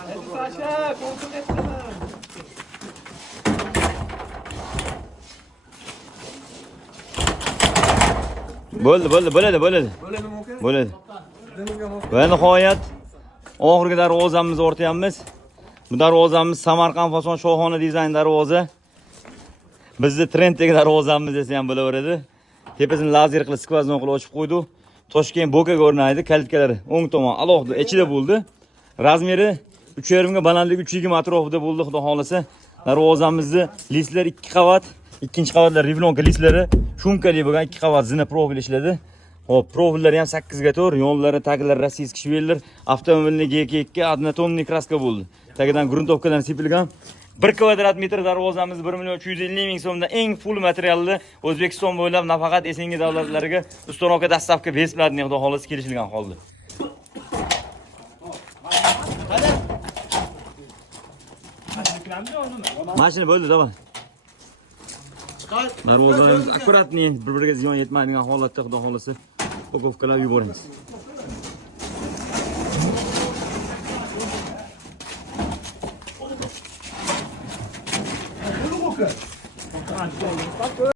Sasha, kontrol etsene. Bo'ladi. Bo'ladimi aka? Bo'ladi. Dinimga mos. Va nihoyat oxirgi darvozamizni o'rtayapmiz. Bu darvozamiz Samarqand fason shohona dizayn darvoza. Bizni trenddagi darvozamiz desa ham bo'laveradi. Tepasini lazer qilib skvoznon qilib ochib qo'ydik. Toshkent Bokaga o'rnaydi, kalitkalari o'ng tomon alohida ichida bo'ldi. Razmeri 3,5 ga balandligi 320 atrofida bo'ldi, xudo xolasa. Darvozamizni listlar 2 qavat, ikkinchi qavatlar rivlonka listlari shumkali bo'lgan 2 qavat zina profil ishladi. Hop, profillari ham 8 ga 4, yonlari, taglari rossiyskiy shvellar, avtomobilni GK2 однотонный kraska bo'ldi. Tagidan gruntovkadan sepilgan. 1 kvadrat metr darvozamiz 1,350 ming so'mdan eng full materialli O'zbekiston bo'ylab nafaqat SNG davlatlariga ustonoka dastavka besplatniy xudo xolasi kelishilgan holda. Mashina bo'ldi, davay. Darvozamiz akkuratniy, bir-biriga ziyon yetmaydigan holatda xudo xolasi upakovkalab yuboramiz.